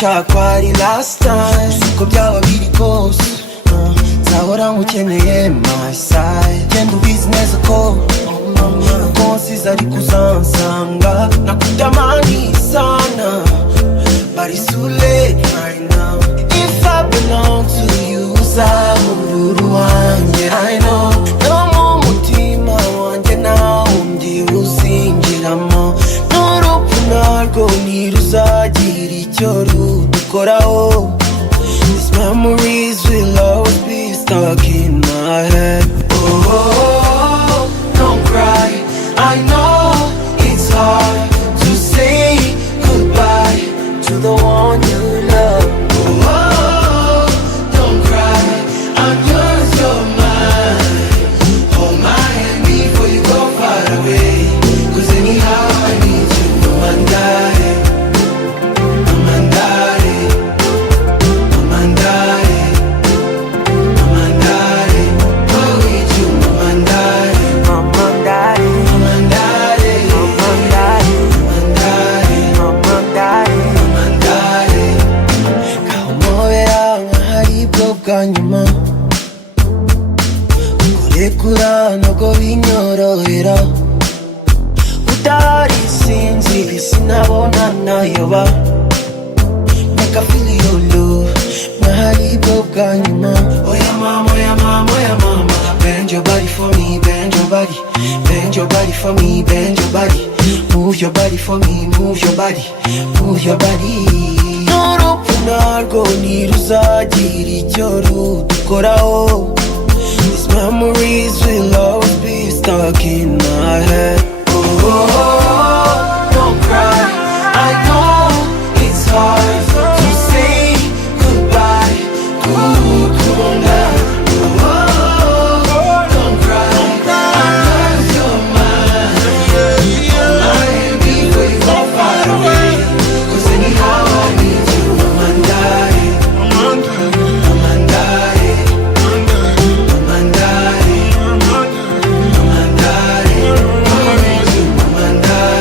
ushaka ari last time. Uko byaba biri kose nzahora nkukeneye my side. Genda ubizi neza ko uko nsize ari kuzansanga. Nakutamani sana but it's too late right now. If I belong to you uzahururu wanjye. I know no mu mutima wanjye nta wundi uzinjiramo. N'urupfu narwo ntiruzagira icyo rudukoraho. These memories will always be stuck in my head. Oh, don't cry. I know it's hard to say goodbye to the one you love. Oh, don't cry. I'm yours, you're mine. Hold my hand before you go far away. 'Cause anyhow I need you. Mandare, mandare, mandare, mandare. Oh, need you, mandare, mandare, mandare, mandare, mandare, mandare. Kahumobera nk'ahari bwo bwa nyuma. Kurekura ntabwo binyorohera. Udahari sinzi sinabona nayoba. Make I feel your love nk'ahari bwo bwa nyuma. Oya mama, oya mama, oya mama. Bend your body for me, bend your body. Bend your body for me, bend your body. Move your body for me, move your body. Move your body. N'urupfu narwo ntiruzagira icyo rudukoraho. These memories will always be stuck in my head. Oh, don't cry. I know it's hard to say goodbye. Kukunda. Oh, don't cry. I'm yours, you're mine. Hold my hand before you go far away. 'Cause anyhow I need you. Mandare, mandare, mandare, mandare. I need you, mandare,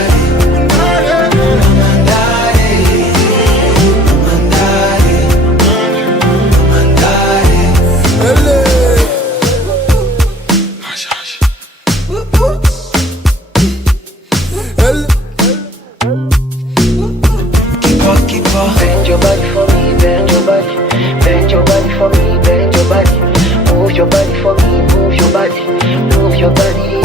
keep on. Bend your body for me, bend your body. Bend your body for me, bend your body. Move your body for me, move your body. Move your body.